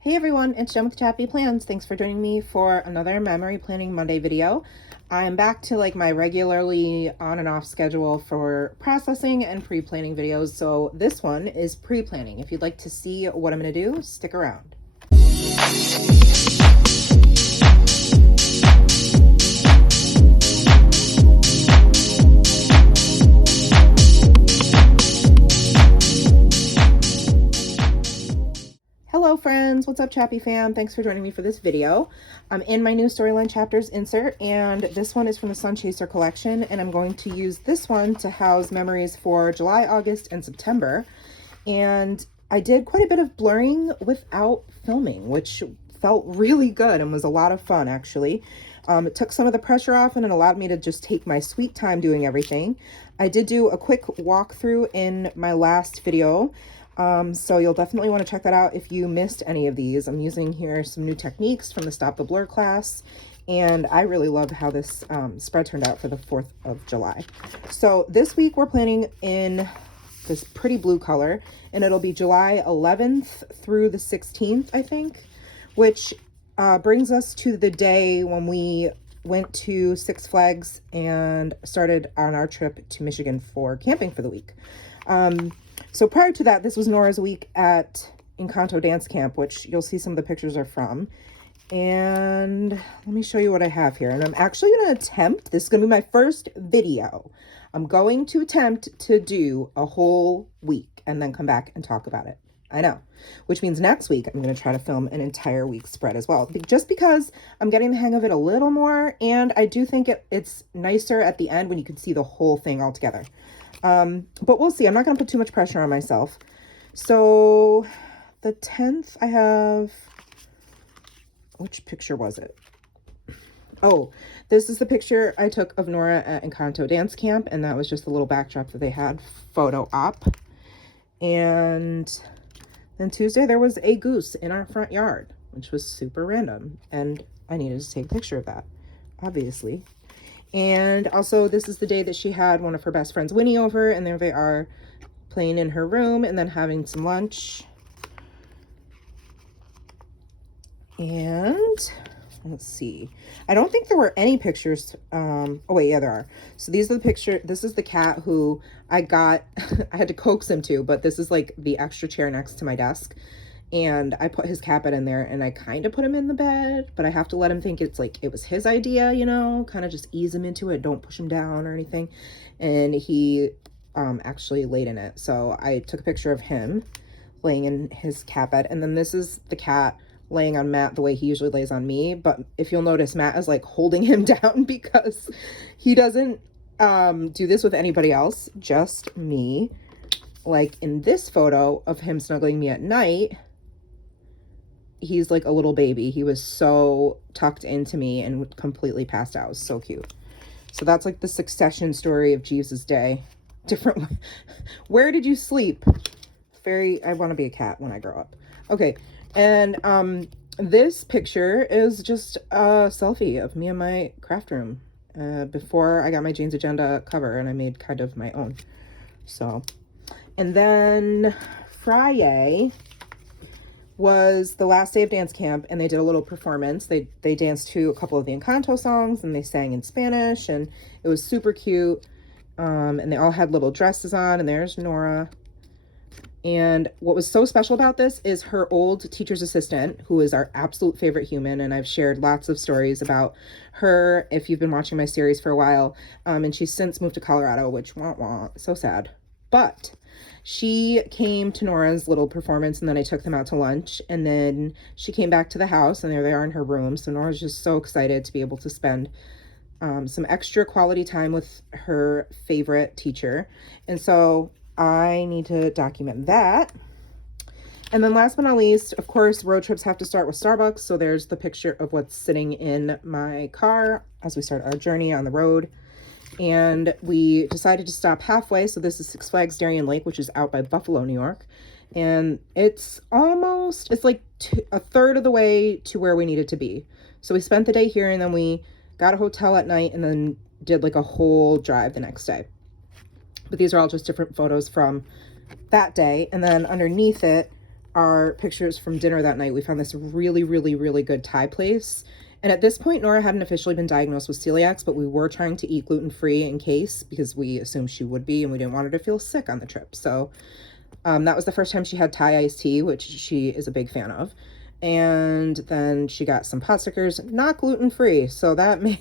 Hey everyone, it's Jen with ChappyPlans. Thanks for joining me for another Memory Planning Monday video. I'm back to like my regularly on and off schedule for processing and pre-planning videos. So this one is pre-planning. If you'd like to see what I'm going to do, stick around. Hello friends, what's up Chappy fam? Thanks for joining me for this video. I'm in my new storyline chapters insert, and this one is from the Sun Chaser collection, and I'm going to use this one to house memories for July, August, and September. And I did quite a bit of blurring without filming, which felt really good and was a lot of fun actually. It took some of the pressure off and it allowed me to just take my sweet time doing everything. I did do a quick walkthrough in my last video. So you'll definitely want to check that out if you missed any of these. I'm using here some new techniques from the Stop the Blur class, and I really love how this spread turned out for the 4th of July. So this week we're planning in this pretty blue color, and it'll be July 11th through the 16th, I think, which brings us to the day when we went to Six Flags and started on our trip to Michigan for camping for the week. So prior to that, this was Nora's week at Encanto Dance Camp, which you'll see some of the pictures are from. And let me show you what I have here. And I'm actually going to attempt, this is going to be my first video. I'm going to attempt to do a whole week and then come back and talk about it. I know, which means next week I'm going to try to film an entire week spread as well, just because I'm getting the hang of it a little more. And I do think it's nicer at the end when you can see the whole thing all together. But we'll see. I'm not going to put too much pressure on myself. So the 10th I have, which picture was it? Oh, this is the picture I took of Nora at Encanto Dance Camp. And that was just the little backdrop that they had, photo op. And then Tuesday there was a goose in our front yard, which was super random. And I needed to take a picture of that, obviously. And also this is the day that she had one of her best friends, Winnie, over, and there they are playing in her room and then having some lunch. And let's see, I don't think there were any pictures. Oh wait, yeah, there are. So these are the picture. This is the cat who I got, I had to coax him to, but this is like the extra chair next to my desk. And I put his cat bed in there and I kind of put him in the bed, but I have to let him think it's like, it was his idea, you know, kind of just ease him into it. Don't push him down or anything. And he actually laid in it. So I took a picture of him laying in his cat bed. And then this is the cat laying on Matt the way he usually lays on me. But if you'll notice, Matt is like holding him down because he doesn't do this with anybody else, just me. Like in this photo of him snuggling me at night, he's like a little baby. He was so tucked into me and completely passed out. It was so cute. So that's like the succession story of Jeeves's day. Different. Where did you sleep? I want to be a cat when I grow up. Okay. And this picture is just a selfie of me in my craft room before I got my Jane's Agenda cover, and I made kind of my own. So, and then Friday was the last day of dance camp, and they did a little performance. They danced to a couple of the Encanto songs, and they sang in Spanish, and it was super cute. And they all had little dresses on, and there's Nora. And what was so special about this is her old teacher's assistant, who is our absolute favorite human, and I've shared lots of stories about her if you've been watching my series for a while. And she's since moved to Colorado, which so sad. But she came to Nora's little performance, and then I took them out to lunch, and then she came back to the house, and there they are in her room. So Nora's just so excited to be able to spend some extra quality time with her favorite teacher. And so I need to document that. And then last but not least, of course, road trips have to start with Starbucks. So there's the picture of what's sitting in my car as we start our journey on the road. And we decided to stop halfway. So this is Six Flags Darien Lake, which is out by Buffalo, New York. And it's like a third of the way to where we needed to be. So we spent the day here, and then we got a hotel at night, and then did like a whole drive the next day. But these are all just different photos from that day. And then underneath it our pictures from dinner that night, we found this really, really, really good Thai place. And at this point, Nora hadn't officially been diagnosed with celiac, but we were trying to eat gluten-free in case, because we assumed she would be, and we didn't want her to feel sick on the trip. So that was the first time she had Thai iced tea, which she is a big fan of. And then she got some pot stickers, not gluten-free, so that may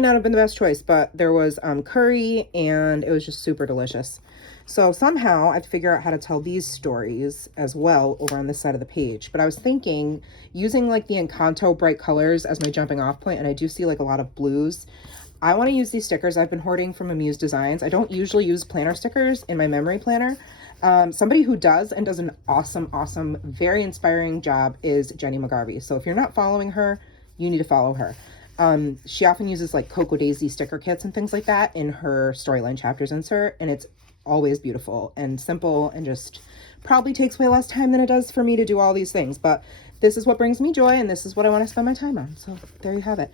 not have been the best choice, but there was curry, and it was just super delicious. So somehow I have to figure out how to tell these stories as well over on this side of the page. But I was thinking, using like the Encanto bright colors as my jumping off point, and I do see like a lot of blues, I want to use these stickers I've been hoarding from Amuse Designs. I don't usually use planner stickers in my memory planner. Somebody who does and does an awesome, very inspiring job is Jenny McGarvey. So if you're not following her, you need to follow her. She often uses like Cocoa Daisy sticker kits and things like that in her storyline chapters insert, and it's always beautiful and simple, and just probably takes way less time than it does for me to do all these things, but this is what brings me joy, and this is what I want to spend my time on. So there you have it.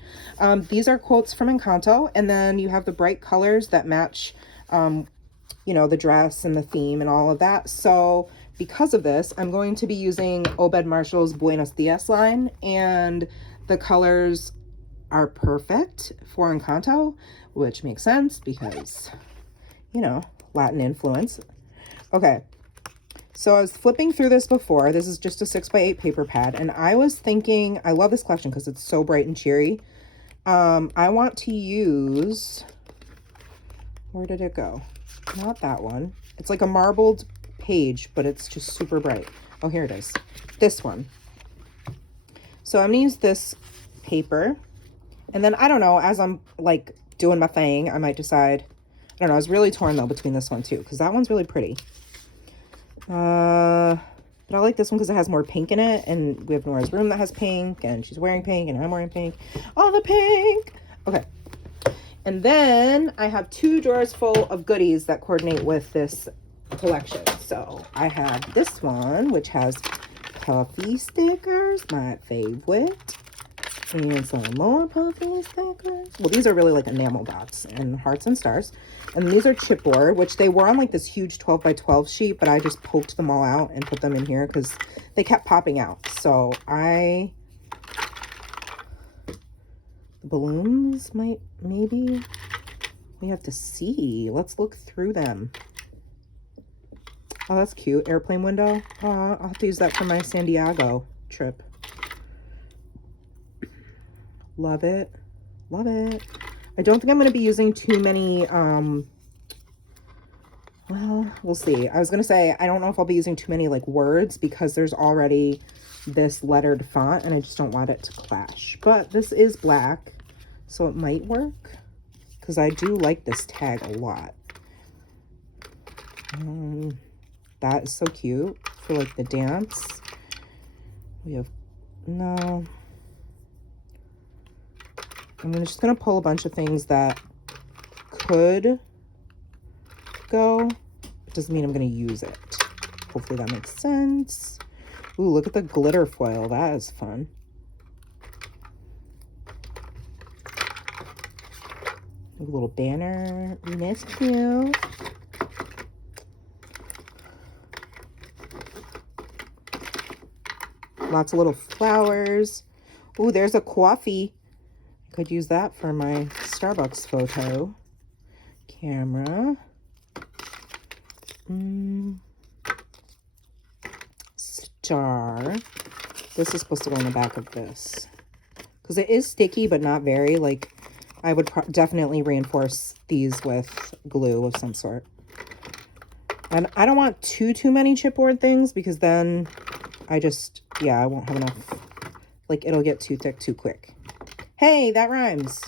These are quotes from Encanto, and then you have the bright colors that match you know, the dress and the theme and all of that. So because of this, I'm going to be using Obed Marshall's Buenos Dias line, and the colors are perfect for Encanto, which makes sense because, you know, Latin influence. Okay, so I was flipping through this before. This is just a 6x8 paper pad, and I was thinking, I love this collection because it's so bright and cheery. I want to use, where did it go? Not that one. It's like a marbled page, but it's just super bright. Oh, here it is. This one. So I'm gonna use this paper, and then I don't know, as I'm like doing my thing, I might decide, I don't know, I was really torn though between this one too, because that one's really pretty. But I like this one because it has more pink in it, and we have Nora's room that has pink, and she's wearing pink, and I'm wearing pink. All the pink! Okay. And then I have 2 drawers full of goodies that coordinate with this collection. So I have this one, which has puffy stickers, my favorite. And some more puffy stickers. Well, these are really like enamel dots and hearts and stars. And these are chipboard, which they were on like this huge 12x12 sheet, but I just poked them all out and put them in here because they kept popping out. So balloons might, maybe, we have to see. Let's look through them. Oh, that's cute. Airplane window. Oh, I'll have to use that for my San Diego trip. Love it. Love it. I don't think I'm going to be using too many, well, we'll see. I was going to say, I don't know if I'll be using too many like words because there's already this lettered font and I just don't want it to clash. But this is black, so it might work because I do like this tag a lot. That is so cute for like the dance. We have, no. I'm just going to pull a bunch of things that could go. It doesn't mean I'm going to use it. Hopefully that makes sense. Ooh, look at the glitter foil. That is fun. A little banner. That's cute. Lots of little flowers. Ooh, there's a coffee. Could use that for my Starbucks photo. Camera. Star. This is supposed to go in the back of this. Because it is sticky, but not very. Like, I would definitely reinforce these with glue of some sort. And I don't want too many chipboard things because then I just, yeah, I won't have enough. Like, it'll get too thick too quick. Hey, that rhymes.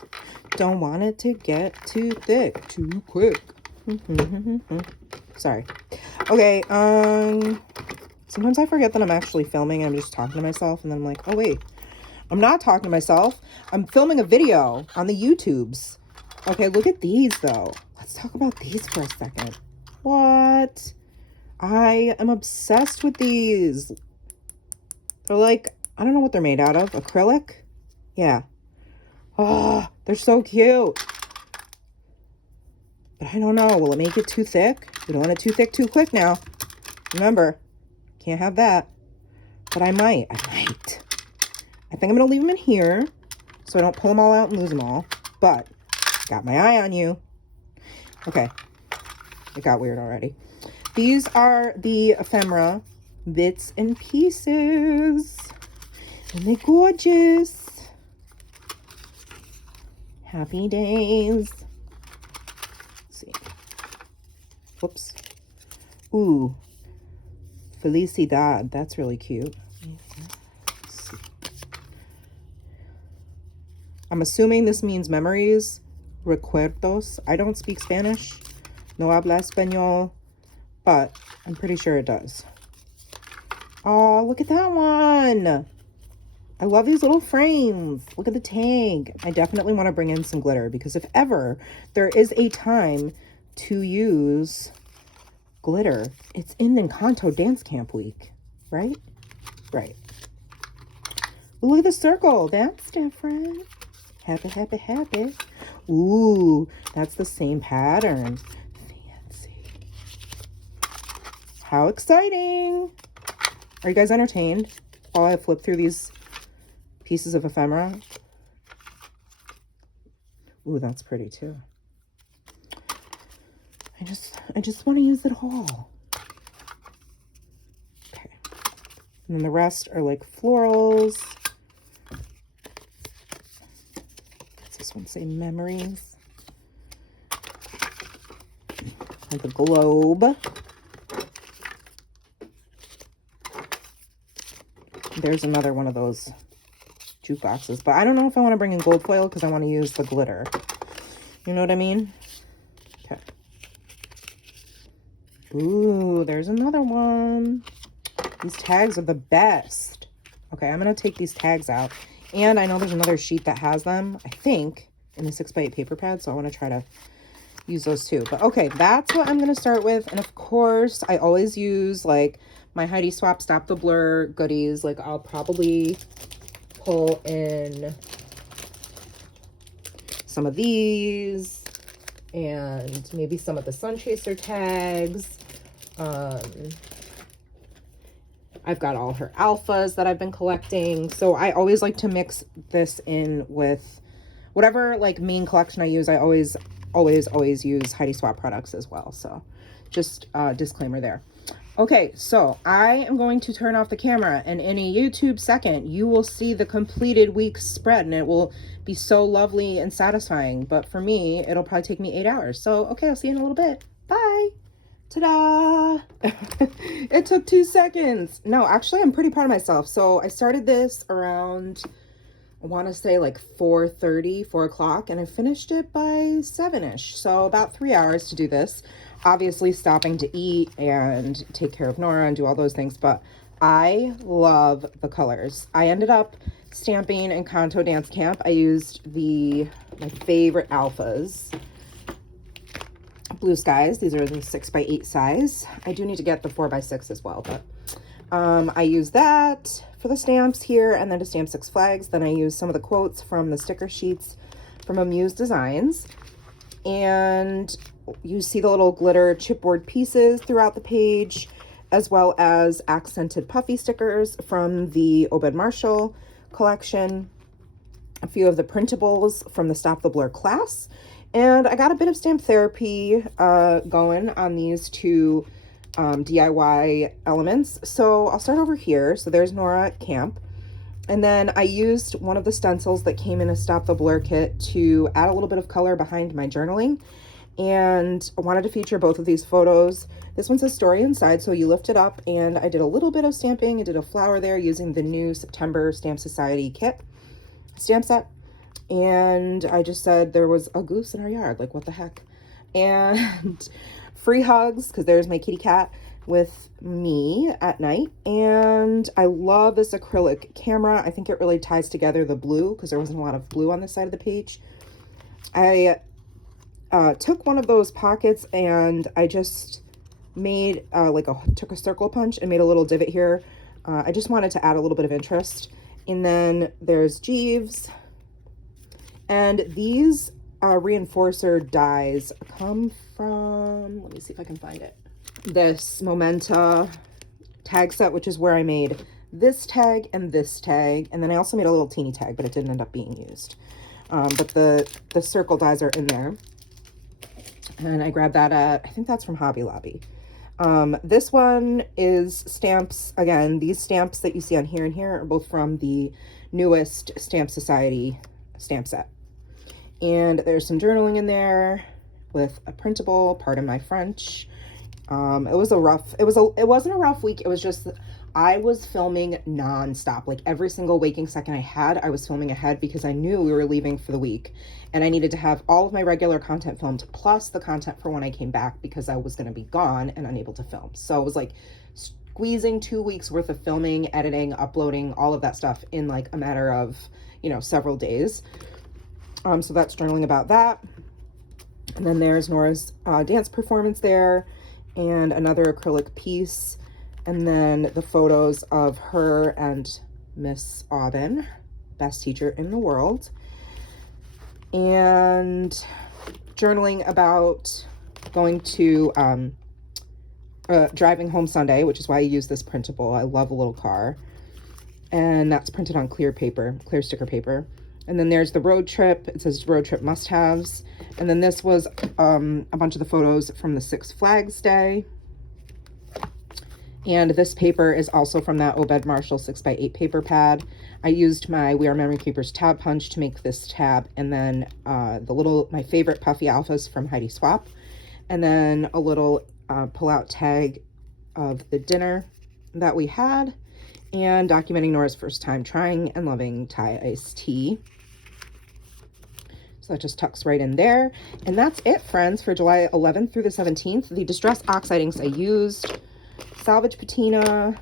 Don't want it to get too thick too quick. Sorry. Okay, sometimes I forget that I'm actually filming and I'm just talking to myself, and then I'm like, oh wait, I'm not talking to myself. I'm filming a video on the YouTubes. Okay, look at these though. Let's talk about these for a second. What? I am obsessed with these. They're like, I don't know what they're made out of. Acrylic? Yeah. Oh, they're so cute. But I don't know. Will it make it too thick? We don't want it too thick too quick now. Remember, can't have that. but I might. I think I'm going to leave them in here so I don't pull them all out and lose them all. But got my eye on you. Okay. It got weird already. These are the ephemera bits and pieces. And they're gorgeous. Happy days. Let's see. Whoops. Ooh. Felicidad. That's really cute. I'm assuming this means memories. Recuerdos. I don't speak Spanish. No habla español. But I'm pretty sure it does. Oh, look at that one. I love these little frames. Look at the tag. I definitely want to bring in some glitter because if ever there is a time to use glitter, it's in Encanto Dance Camp week, right? Right. Look at the circle. That's different. Happy, happy, happy. Ooh, that's the same pattern. Fancy. How exciting. Are you guys entertained while I flip through these pieces of ephemera? Ooh, that's pretty too. I just want to use it all. Okay. And then the rest are like florals. Does this one say memories? Like a globe. There's another one of those jukeboxes, but I don't know if I want to bring in gold foil because I want to use the glitter. You know what I mean? Okay. Ooh, there's another one. These tags are the best. Okay, I'm going to take these tags out. And I know there's another sheet that has them, I think, in the 6x8 paper pad, so I want to try to use those too. But okay, that's what I'm going to start with. And of course, I always use like my Heidi Swap Stop the Blur goodies. Like I'll probably pull in some of these and maybe some of the Sun Chaser tags. I've got all her alphas that I've been collecting. So I always like to mix this in with whatever like main collection I use. I always use Heidi Swap products as well. So just a disclaimer there. Okay, so I am going to turn off the camera, and in a YouTube second, you will see the completed week's spread, and it will be so lovely and satisfying. But for me, it'll probably take me 8 hours. So, okay, I'll see you in a little bit. Bye. Ta-da! It took 2 seconds. No, actually, I'm pretty proud of myself. So I started this around, I want to say like 4:30, 4 o'clock, and I finished it by 7-ish. So about 3 hours to do this. Obviously stopping to eat and take care of Nora and do all those things, but I love the colors. I ended up stamping Encanto Dance Camp. I used my favorite alphas. Blue Skies. These are the 6x8 size. I do need to get the 4x6 as well, but I use that for the stamps here, and then to stamp 6 flags. Then I use some of the quotes from the sticker sheets from Amuse Designs. And you see the little glitter chipboard pieces throughout the page, as well as accented puffy stickers from the Obed Marshall collection, a few of the printables from the Stop the Blur class, and I got a bit of stamp therapy going on these 2 DIY elements. So I'll start over here. So there's Nora at camp. And then I used one of the stencils that came in a Stop the Blur kit to add a little bit of color behind my journaling. And I wanted to feature both of these photos. This one says story inside, so you lift it up, and I did a little bit of stamping. I did a flower there using the new September Stamp Society kit stamp set. And I just said there was a goose in our yard, like what the heck. And free hugs, because there's my kitty cat with me at night. And I love this acrylic camera. I think it really ties together the blue, because there wasn't a lot of blue on this side of the page. I took one of those pockets and I just made took a circle punch and made a little divot here. I just wanted to add a little bit of interest. And then there's Jeeves, and these reinforcer dies come from, let me see if I can find it, this Momenta tag set, which is where I made this tag and this tag, and then I also made a little teeny tag, but it didn't end up being used. But the circle dies are in there, and I grabbed that at, I think that's from Hobby Lobby. This one is stamps. Again, these stamps that you see on here and here are both from the newest Stamp Society stamp set. And there's some journaling in there with a printable, pardon my French. It wasn't a rough week. It was just, I was filming nonstop. Like every single waking second I had, I was filming ahead because I knew we were leaving for the week and I needed to have all of my regular content filmed plus the content for when I came back because I was going to be gone and unable to film. So it was like squeezing 2 weeks worth of filming, editing, uploading, all of that stuff in like a matter of, you know, several days. So that's journaling about that. And then there's Nora's dance performance there and another acrylic piece. And then the photos of her and Miss Aubin, best teacher in the world. And journaling about going to, driving home Sunday, which is why I use this printable. I love a little car. And that's printed on clear paper, clear sticker paper. And then there's the road trip. It says road trip must-haves. And then this was a bunch of the photos from the Six Flags Day. And this paper is also from that Obed Marshall 6x8 paper pad. I used my We Are Memory Keepers tab punch to make this tab. And then my favorite puffy alphas from Heidi Swap. And then a little pull-out tag of the dinner that we had. And documenting Nora's first time trying and loving Thai iced tea. So that just tucks right in there. And that's it, friends, for July 11th through the 17th. The distress oxide inks I used. Salvage Patina.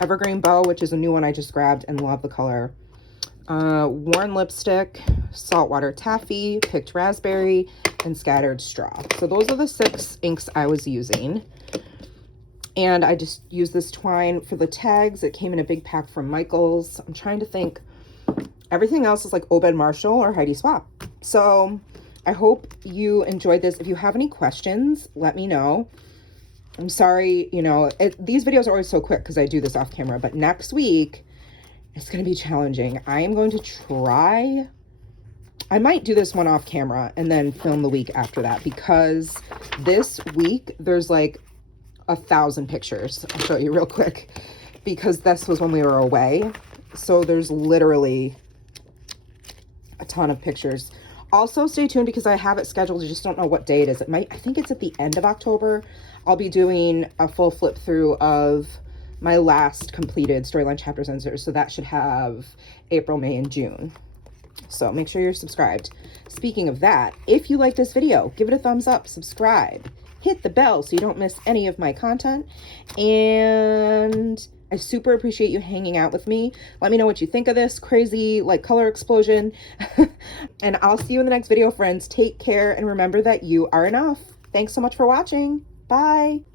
Evergreen Bow, which is a new one I just grabbed and love the color. Worn Lipstick. Saltwater Taffy. Picked Raspberry. And Scattered Straw. So those are the 6 inks I was using. And I just used this twine for the tags. It came in a big pack from Michael's. I'm trying to think. Everything else is like Obed Marshall or Heidi Swap. So I hope you enjoyed this. If you have any questions, let me know. I'm sorry, you know, these videos are always so quick because I do this off camera. But next week, it's going to be challenging. I am going to try. I might do this one off camera and then film the week after that. Because this week, there's like 1,000 pictures. I'll show you real quick because this was when we were away. So there's literally a ton of pictures. Also stay tuned because I have it scheduled. I just don't know what day it is. I think it's at the end of October. I'll be doing a full flip through of my last completed storyline chapters and answers. So that should have April, May, and June. So make sure you're subscribed. Speaking of that, if you like this video, give it a thumbs up, subscribe. Hit the bell so you don't miss any of my content. And I super appreciate you hanging out with me. Let me know what you think of this crazy like color explosion. And I'll see you in the next video, friends. Take care and remember that you are enough. Thanks so much for watching. Bye.